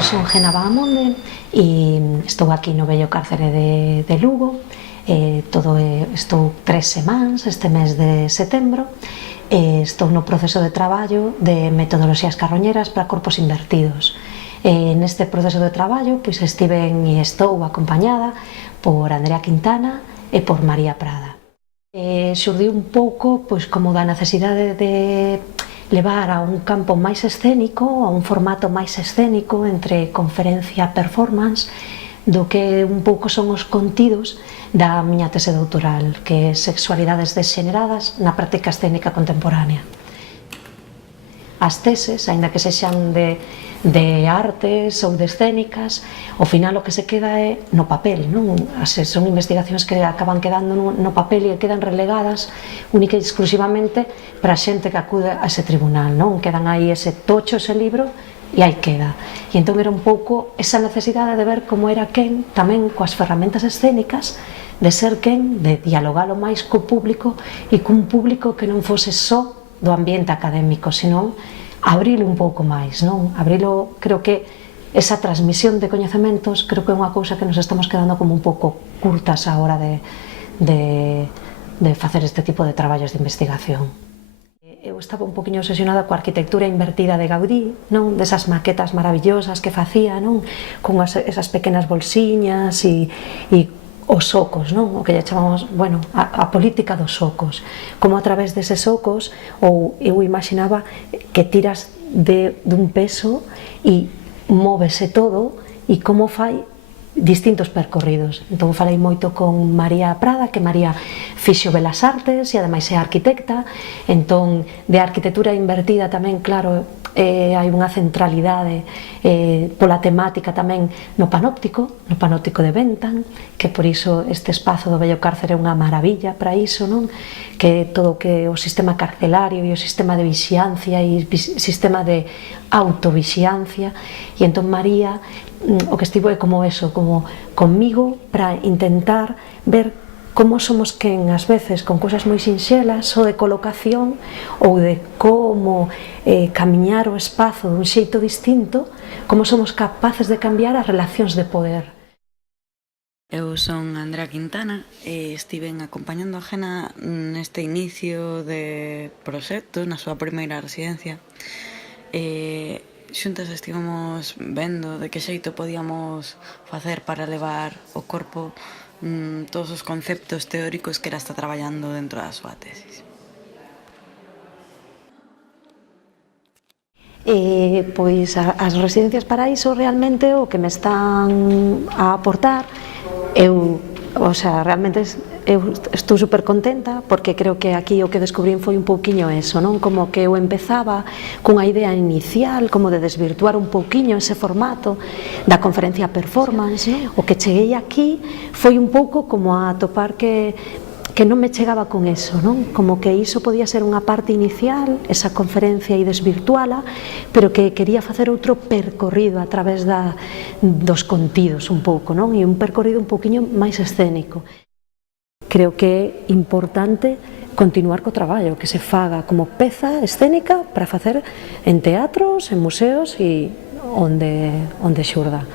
Son Gena Bahamonde e estou aquí no bello cárcere de Lugo. Estou 3 semanas este mes de setembro e estou no proceso de traballo de metodoloxías carroñeras para corpos invertidos. Neste proceso de traballo estiven e estou acompañada por Andrea Quintana e por María Prada. Xurdiu un pouco como da necesidade de levar a un campo máis escénico, a un formato máis escénico entre conferencia e performance, do que un pouco son os contidos da miña tese doutoral, que é Sexualidades desxeneradas na práctica escénica contemporánea. As teses, aínda que sexan de artes ou de escénicas, ao final o que se queda é no papel, non? Son investigacións que acaban quedando no papel e quedan relegadas única e exclusivamente para a xente que acude a ese tribunal, non? Quedan aí ese tocho, ese libro, e aí queda. E entón era un pouco esa necesidade de ver como era quen, tamén coas ferramentas escénicas, de ser quen, de dialogalo máis co público e cun público que non fose só do ambiente académico, senón abrilo un pouco máis, non? Abrilo, creo que esa transmisión de coñecementos creo que é unha cousa que nos estamos quedando como un pouco curtas a hora de facer este tipo de traballos de investigación. Eu estaba un poquinho obsesionada coa arquitectura invertida de Gaudí, non? Desas maquetas maravillosas que facía, non? Con esas pequenas bolsiñas e os socos, non? O que lle chamamos, bueno, a política dos socos. Como a través deses socos, ou eu imaginaba que tiras dun peso e móvese todo e como fai distintos percorridos. Entón falei moito con María Prada, que María fixo Belas Artes e ademais é arquitecta, entón de arquitectura invertida tamén, claro, hai unha centralidade pola temática tamén no panóptico de Bentham, que por iso este espazo do bello cárcere é unha maravilla para iso, non? Que todo que o sistema carcelario e o sistema de vixiancia e o sistema de autovixiancia, e entón María o que estivo é como eso, como comigo para intentar ver como somos quen ás veces con cousas moi sinxelas ou de colocación ou de como camiñar o espazo dun xeito distinto, como somos capaces de cambiar as relacións de poder. Eu son Andrea Quintana e estiven acompañando a Gena neste inicio de proxecto, na súa primeira residencia. Xuntas estivemos vendo de que xeito podíamos facer para levar o corpo todos os conceptos teóricos que era está traballando dentro da súa tesis. Pois as residencias para iso realmente o que me están a aportar, realmente eu estou super contenta porque creo que aquí o que descubrín foi un pouquiño eso, non? Como que eu empezaba cunha idea inicial como de desvirtuar un pouquiño ese formato da conferencia performance, o que cheguei aquí foi un pouco como a topar que non me chegaba con eso, non? Como que iso podía ser unha parte inicial, esa conferencia e desvirtuala, pero que quería facer outro percorrido a través dos contidos un pouco, non? E un percorrido un pouquiño máis escénico. Creo que é importante continuar co traballo, que se faga como peza escénica para facer en teatros, en museos e onde xurda.